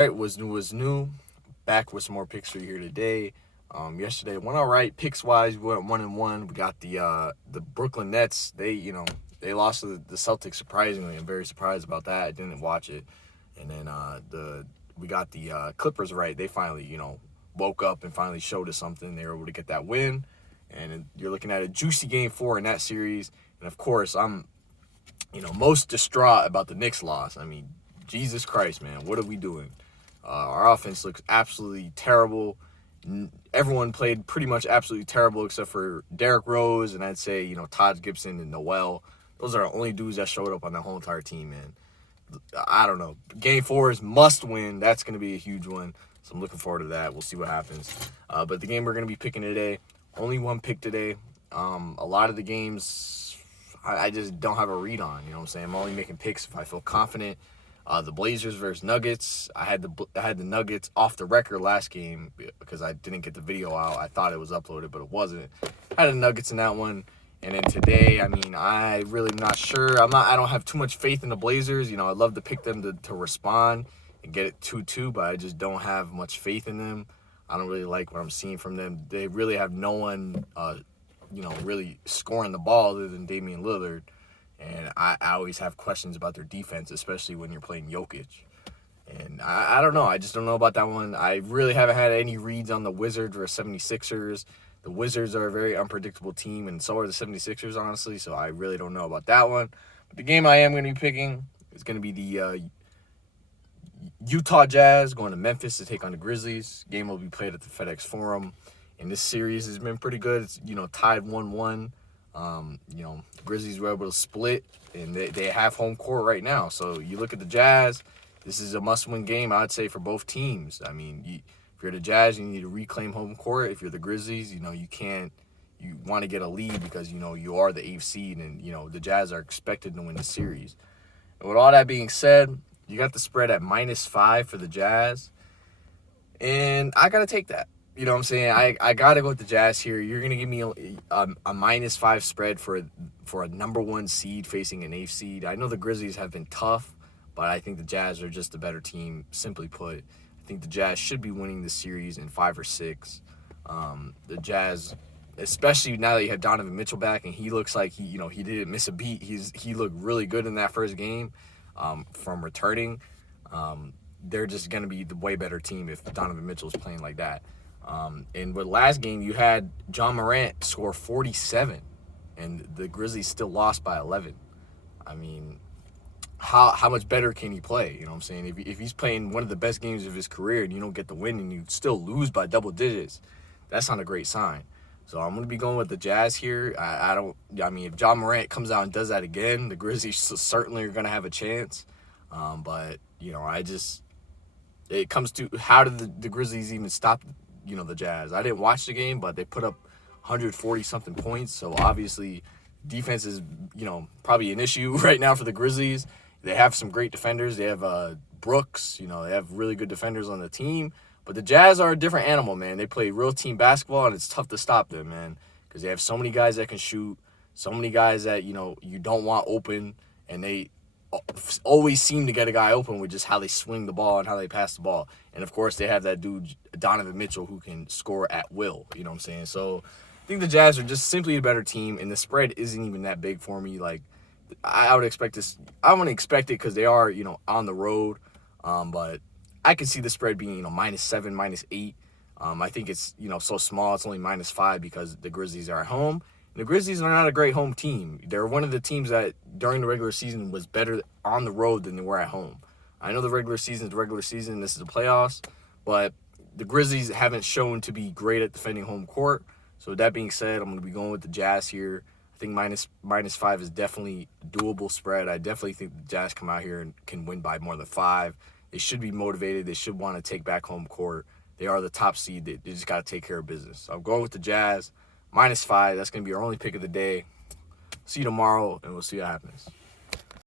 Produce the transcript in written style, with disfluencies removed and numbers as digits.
Right, was new. Back with some more picks for you here today. Yesterday went all right picks wise. We went 1-1. We got the Brooklyn Nets. They lost to the Celtics surprisingly. I'm very surprised about that. I didn't watch it. And then we got the Clippers right. They finally woke up and finally showed us something. They were able to get that win. And you're looking at a juicy game 4 in that series. And of course I'm most distraught about the Knicks loss. I mean, Jesus Christ, man, what are we doing? Our offense looks absolutely terrible. Everyone played pretty much absolutely terrible except for Derrick Rose and I'd say, Todd Gibson and Noel. Those are the only dudes that showed up on the whole entire team, man. I don't know. Game 4 is must win. That's going to be a huge one. So I'm looking forward to that. We'll see what happens. But the game we're going to be picking today, only one pick today. A lot of the games I just don't have a read on. You know what I'm saying? I'm only making picks if I feel confident. The Blazers versus Nuggets. I had the Nuggets off the record last game because I didn't get the video out. I thought it was uploaded, but it wasn't. I had the Nuggets in that one. And then today, I mean, I really am not sure. I don't have too much faith in the Blazers. I'd love to pick them to respond and get it 2-2, but I just don't have much faith in them. I don't really like what I'm seeing from them. They really have no one, really scoring the ball other than Damian Lillard. And I always have questions about their defense, especially when you're playing Jokic. And I don't know. I just don't know about that one. I really haven't had any reads on the Wizards or 76ers. The Wizards are a very unpredictable team, and so are the 76ers, honestly. So I really don't know about that one. But the game I am going to be picking is going to be the Utah Jazz going to Memphis to take on the Grizzlies. Game will be played at the FedEx Forum. And this series has been pretty good. It's, tied 1-1. Grizzlies were able to split, and they have home court right now. So you look at the Jazz, this is a must-win game, I would say, for both teams. I mean, if you're the Jazz, you need to reclaim home court. If you're the Grizzlies, you want to get a lead because, you are the 8th seed, and, the Jazz are expected to win the series. And with all that being said, you got the spread at -5 for the Jazz, and I got to take that. You know what I'm saying? I got to go with the Jazz here. You're going to give me a -5 spread for a number 1 seed facing an 8th seed. I know the Grizzlies have been tough, but I think the Jazz are just a better team, simply put. I think the Jazz should be winning the series in 5 or 6. The Jazz, especially now that you have Donovan Mitchell back, and he looks like he didn't miss a beat. He looked really good in that first game from returning. They're just going to be the way better team if Donovan Mitchell is playing like that. And with last game, you had John Morant score 47, and the Grizzlies still lost by 11. I mean, how much better can he play? You know what I'm saying? If he's playing one of the best games of his career and you don't get the win and you still lose by double digits, that's not a great sign. So I'm going to be going with the Jazz here. If John Morant comes out and does that again, the Grizzlies certainly are going to have a chance. But it comes to how did the Grizzlies even stop the Jazz? I didn't watch the game, but they put up 140 something points. So obviously defense is, probably an issue right now for the Grizzlies. They have some great defenders. They have Brooks, they have really good defenders on the team. But the Jazz are a different animal, man. They play real team basketball, and it's tough to stop them, man, because they have so many guys that can shoot, so many guys that, you don't want open, and they always seem to get a guy open with just how they swing the ball and how they pass the ball. And, of course, they have that dude, Donovan Mitchell, who can score at will. You know what I'm saying? So I think the Jazz are just simply a better team, and the spread isn't even that big for me. Like, I would expect this. I wouldn't expect it because they are, on the road. But I could see the spread being, -7, -8. I think it's, so small. It's only -5 because the Grizzlies are at home. And the Grizzlies are not a great home team. They're one of the teams that during the regular season was better on the road than they were at home. I know the regular season is the regular season. This is the playoffs. But the Grizzlies haven't shown to be great at defending home court. So with that being said, I'm going to be going with the Jazz here. I think -5 is definitely a doable spread. I definitely think the Jazz come out here and can win by more than 5. They should be motivated. They should want to take back home court. They are the top seed. They just got to take care of business. So I'm going with the Jazz. -5. That's going to be our only pick of the day. See you tomorrow, and we'll see what happens.